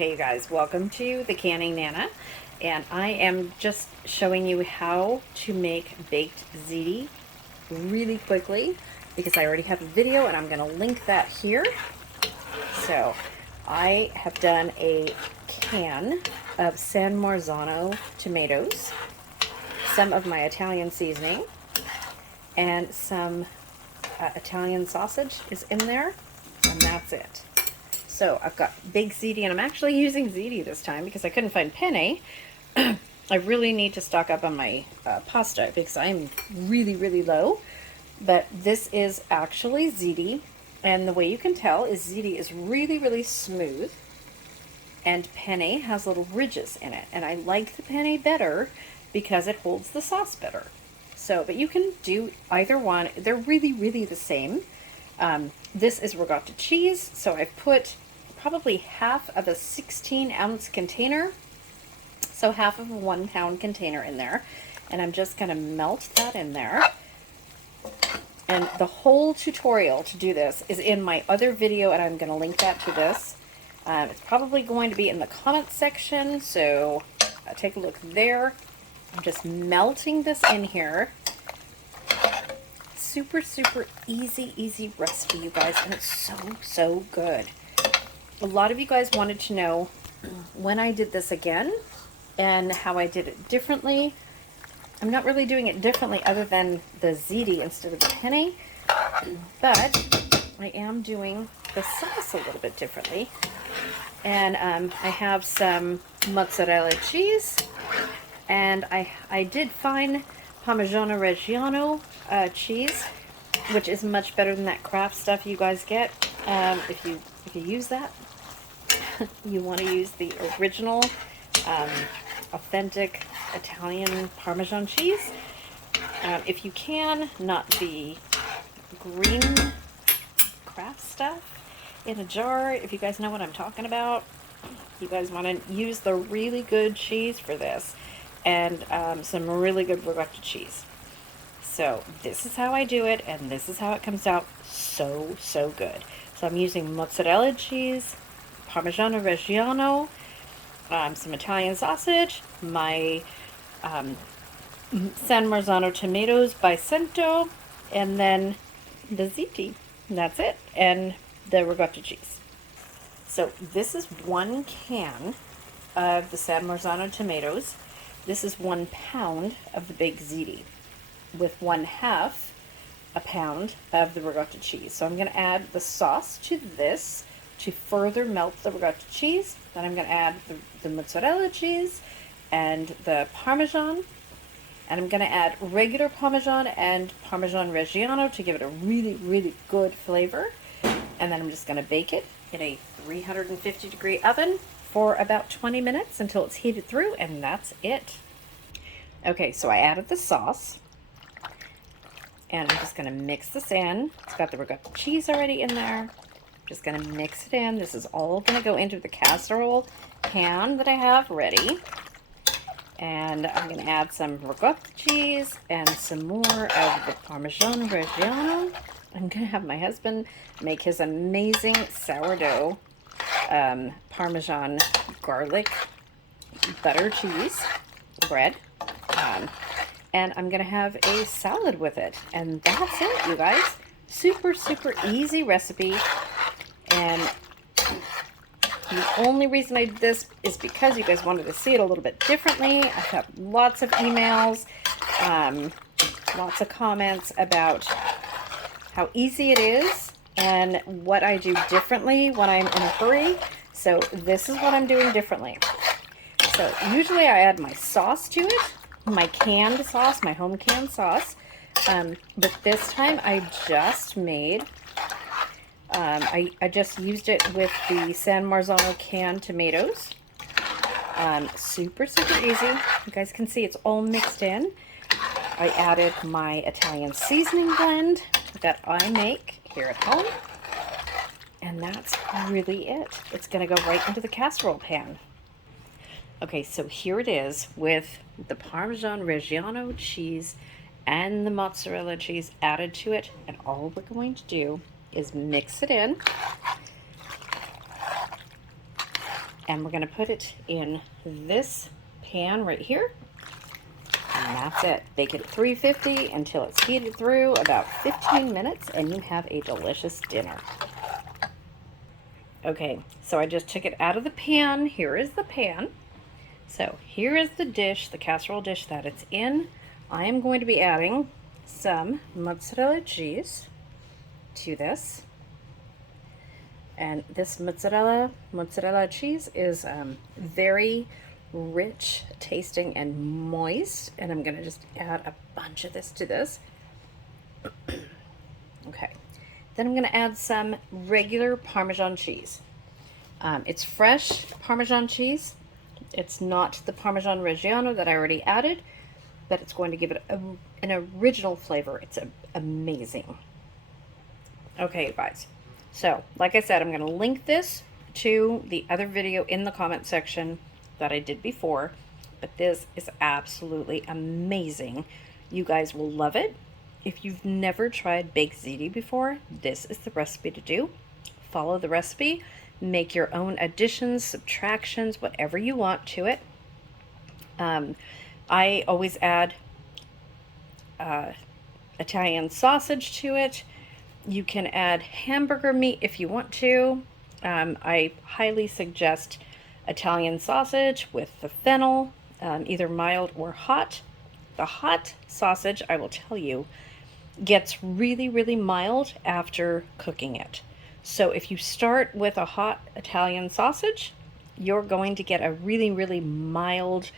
Hey you guys, welcome to the Canning Nana, and I am just showing you how to make baked ziti really quickly because I already have a video and I'm going to link that here. So I have done a can of San Marzano tomatoes, some of my Italian seasoning, and some Italian sausage is in there, and that's it. So I've got big ziti, and I'm actually using ziti this time because I couldn't find penne. I really need to stock up on my pasta because I'm really low. But this is actually ziti, and the way you can tell is ziti is really smooth, and penne has little ridges in it. And I like the penne better because it holds the sauce better. So, but you can do either one. They're really the same. This is ricotta cheese, so I've put probably half of a 16-ounce container, so half of a 1 pound container in there, and I'm just going to melt that in there. And the whole tutorial to do this is in my other video, and I'm going to link that to this. It's probably going to be in the comments section, so take a look there. I'm just melting this in here. Super easy recipe, you guys, and it's so good. A lot of you guys wanted to know when I did this again and how I did it differently. I'm not really doing it differently other than the ziti instead of the penne, but I am doing the sauce a little bit differently. And I have some mozzarella cheese, and I did find Parmigiano Reggiano cheese, which is much better than that Kraft stuff you guys get. If you use that, you want to use the original, authentic Italian Parmesan cheese. If you can, not the green Kraft stuff in a jar. If you guys know what I'm talking about, you guys want to use the really good cheese for this, and some really good ricotta cheese. So this is how I do it, and this is how it comes out so good. So I'm using mozzarella cheese, Parmigiano Reggiano, some Italian sausage, my San Marzano tomatoes by Cento, and then the ziti. That's it, and the ricotta cheese. So this is 1 can of the San Marzano tomatoes. This is 1 pound of the big ziti, with 1/2 a pound of the ricotta cheese. So I'm going to add the sauce to this to further melt the ricotta cheese. Then I'm going to add the mozzarella cheese and the Parmesan. And I'm going to add regular Parmesan and Parmesan Reggiano to give it a really good flavor. And then I'm just going to bake it in a 350-degree oven for about 20 minutes until it's heated through, and that's it. Okay, so I added the sauce, and I'm just going to mix this in. It's got the ricotta cheese already in there. I'm just going to mix it in. This is all going to go into the casserole pan that I have ready. And I'm going to add some ricotta cheese and some more of the Parmesan Reggiano. I'm going to have my husband make his amazing sourdough Parmesan garlic butter cheese bread. And I'm going to have a salad with it. And that's it, you guys. Super easy recipe. And the only reason I did this is because you guys wanted to see it a little bit differently. I have lots of emails, lots of comments about how easy it is and what I do differently when I'm in a hurry. So this is what I'm doing differently. So usually I add my sauce to it, my canned sauce, my home canned sauce. But this time I just made, I just used it with the San Marzano canned tomatoes. Super easy. You guys can see it's all mixed in. I added my Italian seasoning blend that I make here at home. And that's really it. It's going to go right into the casserole pan. Okay, so here it is with the Parmesan Reggiano cheese and the mozzarella cheese added to it. And all we're going to do is mix it in. And we're going to put it in this pan right here. And that's it. Bake it at 350 until it's heated through about 15 minutes, and you have a delicious dinner. Okay, so I just took it out of the pan. Here is the pan. So here is the dish, the casserole dish that it's in. I am going to be adding some mozzarella cheese to this. And this mozzarella cheese is very rich tasting and moist. And I'm going to just add a bunch of this to this. Okay. Then I'm going to add some regular Parmesan cheese. It's fresh Parmesan cheese. It's not the Parmesan Reggiano that I already added, but it's going to give it an original flavor. It's amazing. Okay, guys. So, like I said, I'm going to link this to the other video in the comment section that I did before, but this is absolutely amazing. You guys will love it. If you've never tried baked ziti before, this is the recipe to do. Follow the recipe, make your own additions, subtractions, whatever you want to it. I always add Italian sausage to it. You can add hamburger meat if you want to. I highly suggest Italian sausage with the fennel, either mild or hot. The hot sausage, I will tell you, gets really, really mild after cooking it. So if you start with a hot Italian sausage, you're going to get a really, really mild,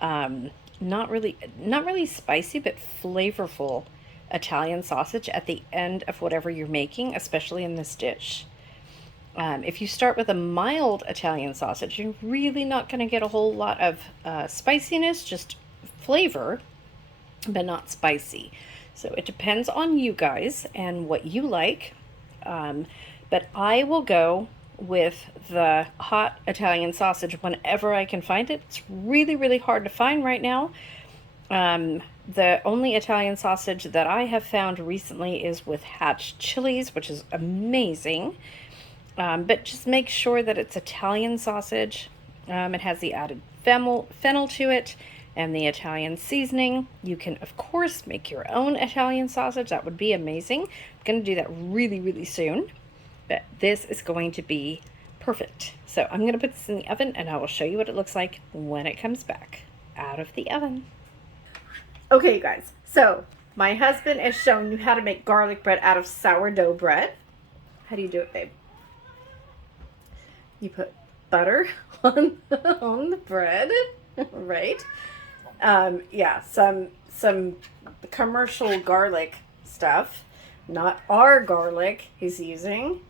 not really spicy, but flavorful Italian sausage at the end of whatever you're making, especially in this dish. If you start with a mild Italian sausage, you're really not going to get a whole lot of spiciness, just flavor, but not spicy. So it depends on you guys and what you like. But I will go with the hot Italian sausage whenever I can find it. It's really, really hard to find right now. The only Italian sausage that I have found recently is with hatch chilies, which is amazing. But just make sure that it's Italian sausage. It has the added fennel to it and the Italian seasoning. You can, of course, make your own Italian sausage. That would be amazing. I'm going to do that really, really soon. But this is going to be perfect. So I'm going to put this in the oven, and I will show you what it looks like when it comes back out of the oven. Okay, you guys. So my husband is showing you how to make garlic bread out of sourdough bread. How do you do it, babe? You put butter on the bread, right? Yeah, some commercial garlic stuff, not our garlic he's using.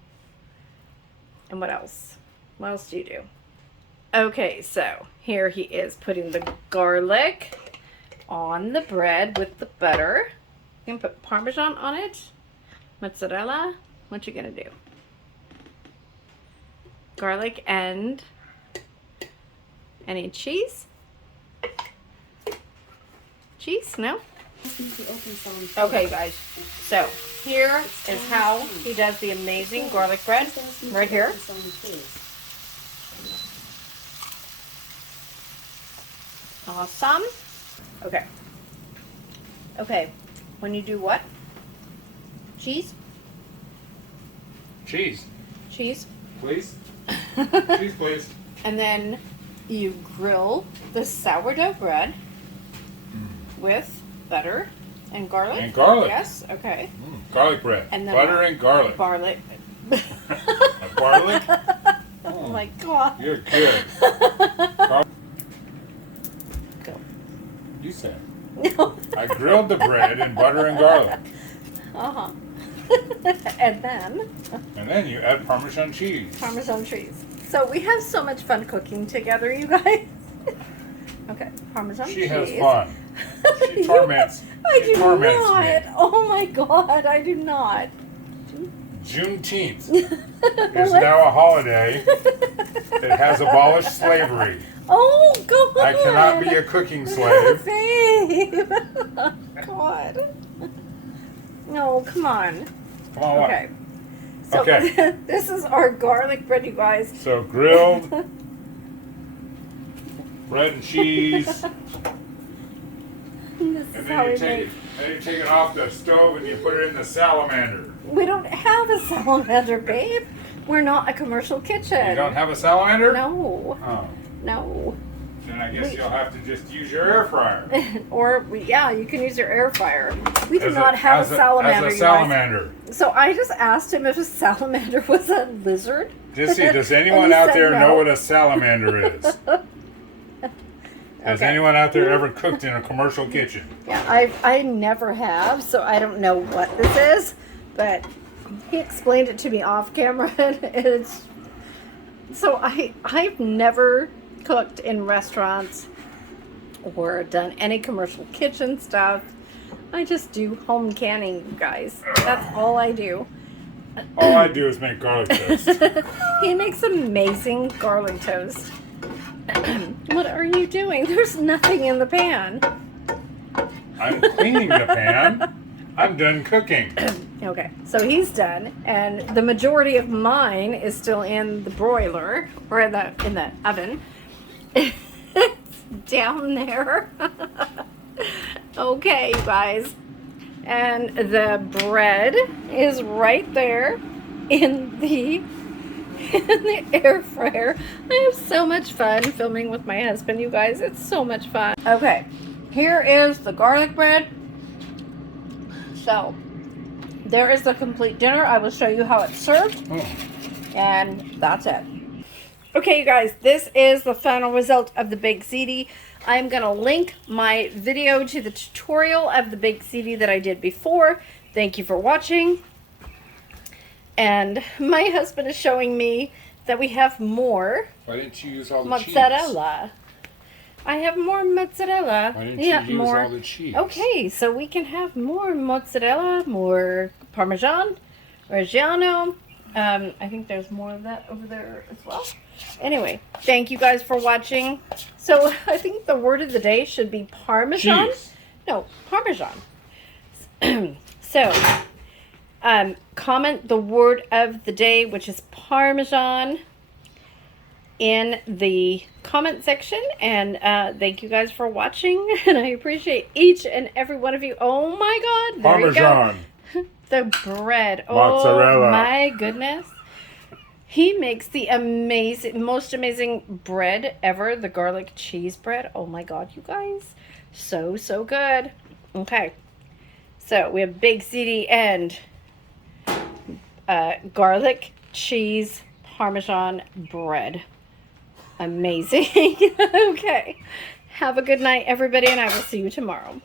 And what else? What else do you do? Okay, so here he is putting the garlic on the bread with the butter. You can put Parmesan on it, mozzarella. What you gonna do? Garlic and any cheese? Cheese? No? Okay, guys. So here is how he does the amazing garlic bread. Right here. Awesome. Okay. Okay. When you do what? Cheese? Cheese. Cheese. Please. Cheese, please. And then you grill the sourdough bread with butter and garlic. And garlic. Yes, okay. Garlic bread. And then butter and garlic. Garlic. Garlic? Oh my God. You're good. Go. You said. No. I grilled the bread in butter and garlic. Uh-huh. And then you add Parmesan cheese. Parmesan cheese. So we have so much fun cooking together, you guys. Okay, Parmesan cheese. She has fun. She torments. I do torments not. me. Oh my God, I do not. Juneteenth is now a holiday that has abolished slavery. Oh, go on. I cannot be a cooking slave. Babe. God. No, come on. Come on, what? Okay. So Okay. this is our garlic bread, you guys. So grilled bread and cheese. This And is then how you we take make. it off the stove and you put it in the salamander. We don't have a salamander, babe. We're not a commercial kitchen. You don't have a salamander? No. Oh. No. Then I guess you'll have to just use your air fryer. Or, yeah, you can use your air fryer. We do As not have a salamander, As a you guys. salamander. So I just asked him if a salamander was a lizard. Does anyone And he out said there no. know what a salamander is? Has Okay. anyone out there ever cooked in a commercial kitchen? Yeah, I never have, so I don't know what this is. But he explained it to me off camera, and it's... So I've never cooked in restaurants or done any commercial kitchen stuff. I just do home canning, you guys. That's all I do. All I do is make garlic toast. He makes amazing garlic toast. What are you doing? There's nothing in the pan. I'm cleaning the pan. I'm done cooking. Okay, so he's done, and the majority of mine is still in the broiler or in the oven. It's down there. Okay, you guys, and the bread is right there in the air fryer. I have so much fun filming with my husband, you guys. It's so much fun. Okay, here is the garlic bread. So there is the complete dinner. I will show you how it's served. Oh. And that's it. Okay, you guys, this is the final result of the baked ziti. I'm going to link my video to the tutorial of the baked ziti that I did before. Thank you for watching. And my husband is showing me that we have more Why didn't you use all the mozzarella. I have more mozzarella. Why didn't you use all the cheese? Okay, so we can have more mozzarella, more Parmesan, Reggiano. I think there's more of that over there as well. Anyway, thank you guys for watching. So I think the word of the day should be Parmesan. Cheese. No, Parmesan. So, comment the word of the day, which is Parmesan, in the comment section. And thank you guys for watching. And I appreciate each and every one of you. Oh my God. There Parmesan. you go. The bread. Mozzarella. Oh my goodness. He makes the most amazing bread ever. The garlic cheese bread. Oh my God, you guys. So, so good. Okay. So we have baked ziti and garlic cheese Parmesan bread. Amazing. Okay. Have a good night, everybody, and I will see you tomorrow.